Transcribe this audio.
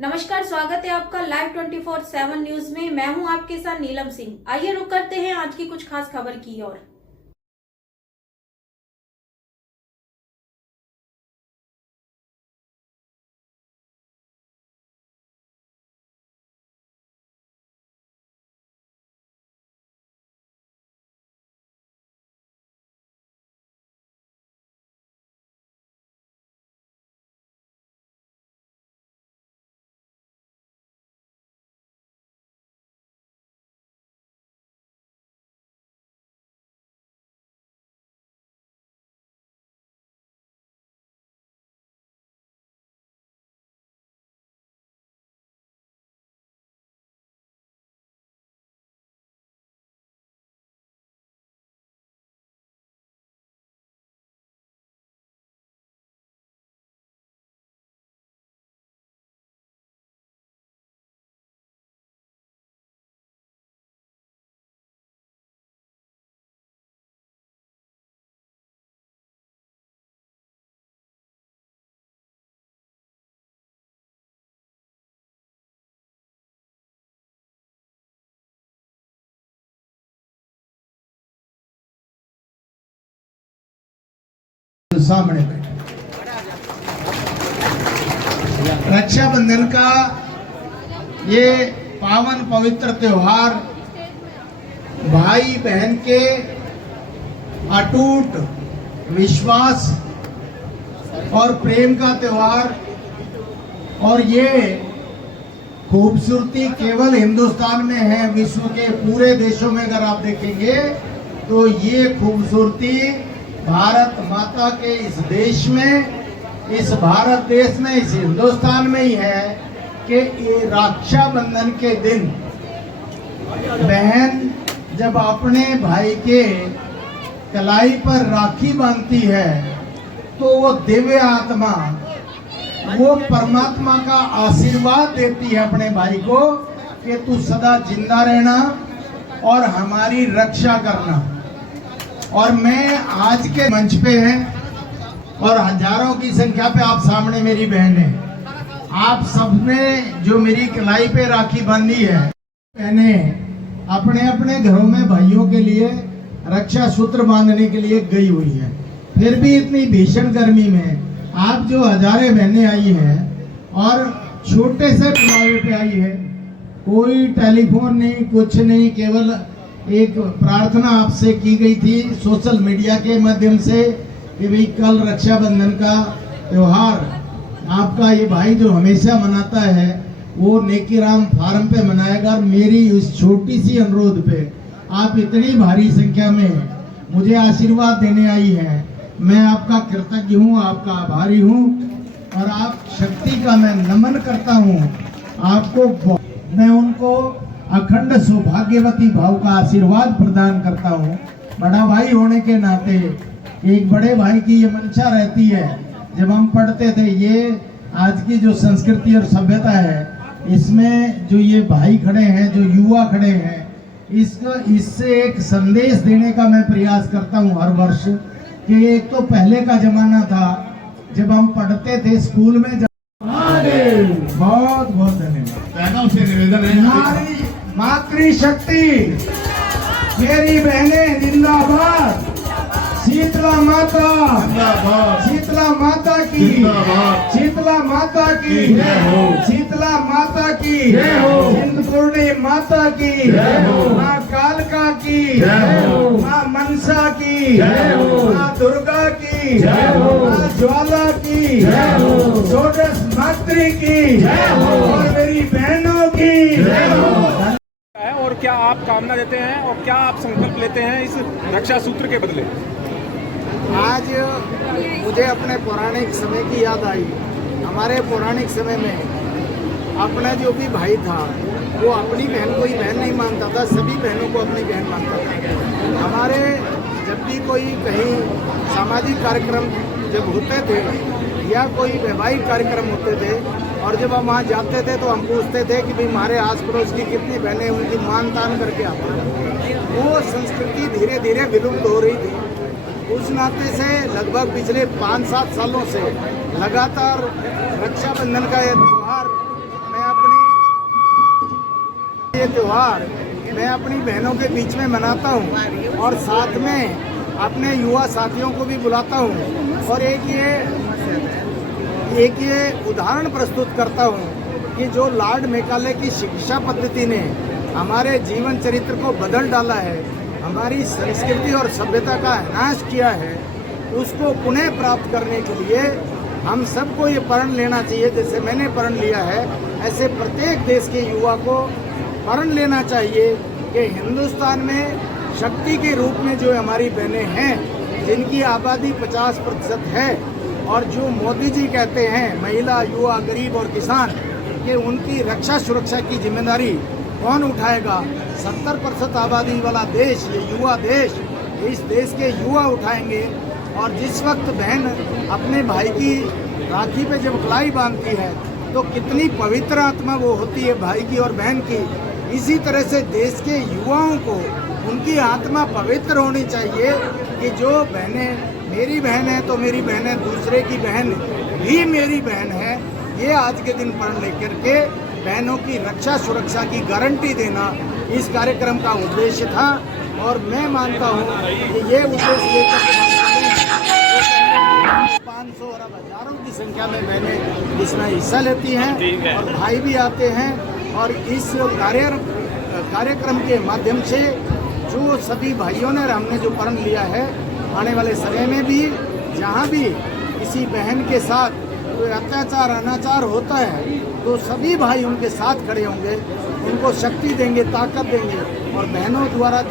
नमस्कार, स्वागत है आपका लाइव 24/7 न्यूज में। मैं हूं आपके साथ नीलम सिंह। आइए रुक करते हैं आज की कुछ खास खबर की ओर। सामने बैठे। रक्षाबंधन का ये पावन पवित्र त्योहार भाई बहन के अटूट विश्वास और प्रेम का त्योहार, और ये खूबसूरती केवल हिंदुस्तान में है। विश्व के पूरे देशों में अगर आप देखेंगे तो ये खूबसूरती भारत माता के इस देश में, इस भारत देश में, इस हिंदुस्तान में ही है कि ये रक्षाबंधन के दिन बहन जब अपने भाई के कलाई पर राखी बांधती है तो वो दिव्य आत्मा, वो परमात्मा का आशीर्वाद देती है अपने भाई को कि तू सदा जिंदा रहना और हमारी रक्षा करना। और मैं आज के मंच पे है और हजारों की संख्या पे आप सामने मेरी बहन है। आप सबने जो मेरी कलाई पे राखी बांधी है, बहने अपने अपने घरों में भाइयों के लिए रक्षा सूत्र बांधने के लिए गई हुई है। फिर भी इतनी भीषण गर्मी में आप जो हजारें बहनें आई हैं और छोटे से बुलावे पे आई है, कोई टेलीफोन नहीं, कुछ नहीं, केवल एक प्रार्थना आपसे की गई थी सोशल मीडिया के माध्यम से कि भाई कल रक्षाबंधन का त्योहार आपका ये भाई जो हमेशा मनाता है वो नेकीराम फार्म पे मनाएगा। और मेरी उस छोटी सी अनुरोध पे आप इतनी भारी संख्या में मुझे आशीर्वाद देने आई हैं, मैं आपका कृतज्ञ हूँ, आपका आभारी हूँ और आप शक्ति का मैं नमन करता हूँ आपको। मैं उनको अखंड सौभाग्यवती भाव का आशीर्वाद प्रदान करता हूँ। बड़ा भाई होने के नाते एक बड़े भाई की ये मंशा रहती है। जब हम पढ़ते थे, ये आज की जो संस्कृति और सभ्यता है, इसमें जो ये भाई खड़े हैं, जो युवा खड़े हैं, इससे एक संदेश देने का मैं प्रयास करता हूँ हर वर्ष कि एक तो पहले का जमाना था जब हम पढ़ते थे स्कूल में। बहुत बहुत धन्यवाद से निवेदन है, हमारी मातृशक्ति, मेरी बहनें जिंदाबाद, शीतला माता जिंदाबाद, शीतला माता की जिंदाबाद, शीतला माता की जय हो, शीतला माता की जय हो, हिंदपूर्णी माता की जय हो, माँ कालका की जय हो, माँ मनसा की जय हो, माँ दुर्गा की जय हो, माँ ज्वाला की जय हो, षोडश मातृ की जय हो और मेरी बहनों की जय हो। और क्या आप कामना देते हैं और क्या आप संकल्प लेते हैं इस रक्षा सूत्र के बदले? आज मुझे अपने पौराणिक समय की याद आई। हमारे पौराणिक समय में अपना जो भी भाई था वो अपनी बहन को ही बहन नहीं मानता था, सभी बहनों को अपनी बहन मानता था। हमारे जब भी कोई कहीं सामाजिक कार्यक्रम जब होते थे या कोई वैवाहिक कार्यक्रम होते थे और जब हम वहाँ जाते थे तो हम पूछते थे कि भाई हमारे आस पड़ोस की कितनी बहनें, उनकी मान तान करके आते। वो संस्कृति धीरे धीरे विलुप्त हो रही थी। उस नाते से लगभग पिछले 5-7 सालों से लगातार रक्षाबंधन का यह त्यौहार ये त्यौहार मैं अपनी बहनों के बीच में मनाता हूँ और साथ में अपने युवा साथियों को भी बुलाता हूँ और एक ये उदाहरण प्रस्तुत करता हूँ कि जो लॉर्ड मेकाले की शिक्षा पद्धति ने हमारे जीवन चरित्र को बदल डाला है, हमारी संस्कृति और सभ्यता का नाश किया है, उसको पुनः प्राप्त करने के लिए हम सबको ये प्रण लेना चाहिए। जैसे मैंने प्रण लिया है, ऐसे प्रत्येक देश के युवा को प्रण लेना चाहिए कि हिंदुस्तान में शक्ति के रूप में जो हमारी बहनें हैं, जिनकी आबादी 50% है, और जो मोदी जी कहते हैं महिला, युवा, गरीब और किसान, कि उनकी रक्षा सुरक्षा की जिम्मेदारी कौन उठाएगा। 70% आबादी वाला देश, ये युवा देश, इस देश के युवा उठाएंगे। और जिस वक्त बहन अपने भाई की राखी पे जब कलाई बांधती है तो कितनी पवित्र आत्मा वो होती है भाई की और बहन की। इसी तरह से देश के युवाओं को उनकी आत्मा पवित्र होनी चाहिए कि जो बहनें मेरी बहन है तो मेरी बहनें, दूसरे की बहन भी मेरी बहन है। ये आज के दिन प्रण लेकर के बहनों की रक्षा सुरक्षा की गारंटी देना इस कार्यक्रम का उद्देश्य था। और मैं मानता हूँ कि ये उद्देश्य लेकर 500 और अब हजारों की संख्या में बहनें इसमें हिस्सा लेती हैं और भाई भी आते हैं। और इस कार्यक्रम के माध्यम से जो सभी भाइयों ने हमने जो प्रण लिया है, आने वाले समय में भी जहाँ भी किसी बहन के साथ कोई अत्याचार अनाचार होता है तो सभी भाई उनके साथ खड़े होंगे, उनको शक्ति देंगे, ताकत देंगे और बहनों द्वारा